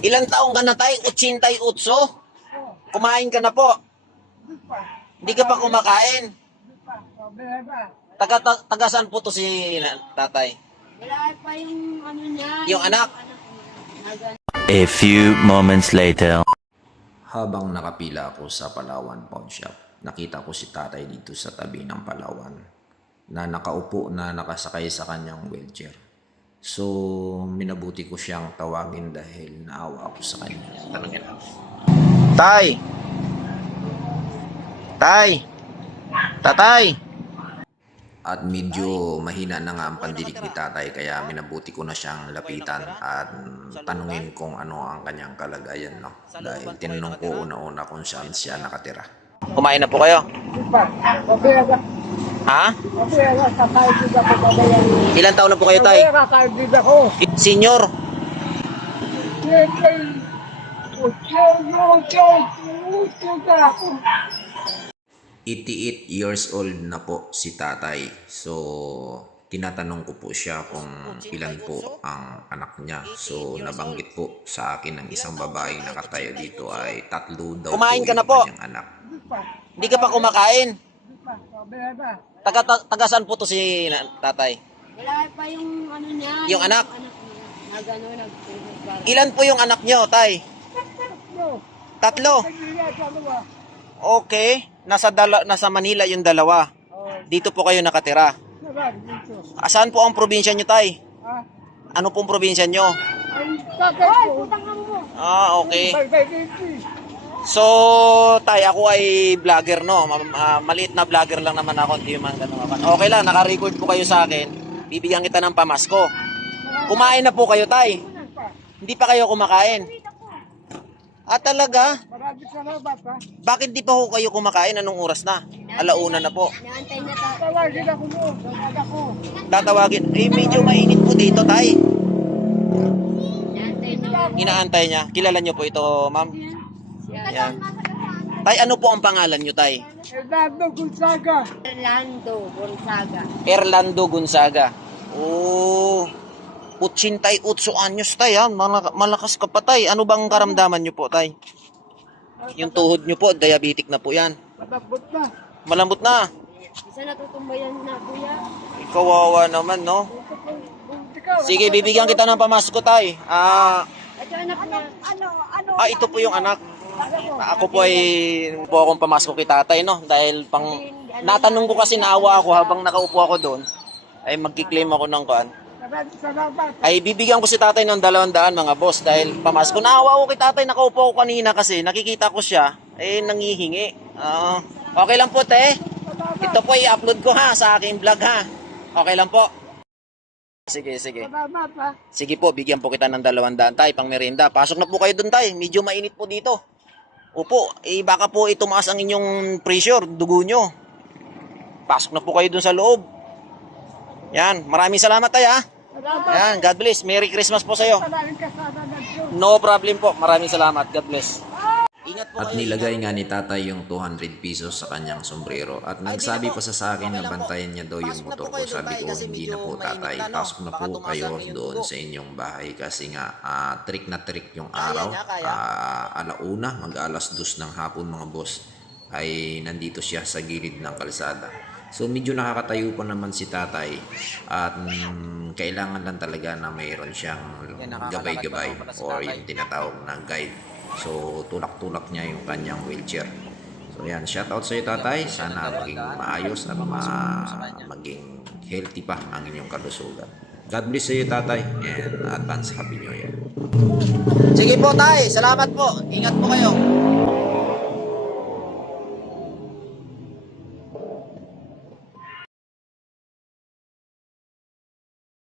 Ilang taong ka na tay? 88? Kumain ka na po? Hindi ka pa kumakain? Taga saan po to si tatay? Wala pa yung ano niya. Yung anak? A few moments later. Habang nakapila ako sa Palawan Pawn Shop, nakita ko si tatay dito sa tabi ng Palawan na nakaupo na nakasakay sa kanyang wheelchair. So, minabuti ko siyang tawagin dahil naawa ako sa kanya. Tanungin ako. Tay! Tay! Tatay! At medyo mahina na nga ang pandinig ni tatay kaya minabuti ko na siyang lapitan at tanungin kung ano ang kanyang kalagayan. No? Dahil tinanong ko una-una kung saan siya nakatira. Kumain na po kayo? Ha? Ilang taon na po kayo, tay? Senior? Iti 8 years old na po si tatay. So, tinatanong ko po siya kung ilan po ang anak niya. So, nabanggit po sa akin ng isang babaeng nakatayo dito ay 3 daw Kumain ka na yung po? kanyang anak. Hindi ka pa kumakain? Taga saan po to si tatay? Wala pa yung ano niya. Yung anak? Nagano, nagpapalala. Ilan po yung anak nyo, tay? 3? Okay. Nasa Manila yung dalawa. Dito po kayo nakatira. Saan po ang probinsya nyo, tay? Ano pong probinsya nyo? Okay. So, tay, ako ay vlogger, no? Maliit na vlogger lang naman ako. Hindi man ganun. Okay lang, naka-record po kayo sa akin. Bibigyan kita ng pamasko. Kumain na po kayo, tay? Hindi pa kayo kumakain? Talaga? Bakit di pa ho kayo kumakain? Anong oras na? Alauna na po. Naantay na tawagin ako mo. Tatawagin. Medyo mainit po dito, tay. Naantay na. Inaantay niya. Kilala niyo po ito, ma'am? Yan. Tay, ano po ang pangalan niyo, tay? Orlando Gonzaga. Erlando Gonzaga. Oh, 88 anyos, tay, ha? Malakas ka pa, tay. Ano bang karamdaman niyo po, tay? Yung tuhod niyo po, diabetic na po yan. Malambot na. Isa natutumbayan na kuya. Kawawa naman, no? Sige, bibigyan kita ng pamasko, tay. At yung anak niya. Ito po yung anak. Ako po ay akong pamasko kay tatay, no? Dahil natanong ko kasi naawa ako habang nakaupo ako doon. Ay magki-claim ako ng kuan. Ay bibigyan ko si tatay ng 200 mga boss dahil pamasko. Naawa ako kay tatay, nakaupo ako kanina kasi nakikita ko siya nangihingi. Okay lang po, te. Ito po i-upload ko ha sa aking vlog ha. Okay lang po. Sige. Sige po, bigyan po kita ng 200 tay pang merienda. Pasok na po kayo doon, tay. Medyo mainit po dito. Opo, baka po tumaas ang inyong pressure, dugo nyo. Pasok na po kayo doon sa loob. Yan, maraming salamat, tay, ha. Yan, God bless. Merry Christmas po sa iyo. No problem po. Maraming salamat. God bless. Ingat po At kayo. nilagay nga ni tatay yung 200 pesos sa kanyang sombrero at nagsabi pa sa akin na bantayan niya daw yung motor ko. Sabi ko, hindi na po tatay, pasok na po kayo doon sa inyong bahay kasi nga trick na trick yung araw. Alauna, mag-alas 2 ng hapon mga boss ay nandito siya sa gilid ng kalsada. So medyo nakakatayo pa naman si tatay at kailangan lang talaga na mayroon siyang gabay-gabay or yung tinatawag na guide. So tulak-tulak niya yung kanyang wheelchair. So yan, shout out sa iyo tatay. Sana maging maayos at maging healthy pa ang inyong kalusugan. God bless sa iyo tatay and advance happy new year. Sige po, tay. Salamat po. Ingat po kayo.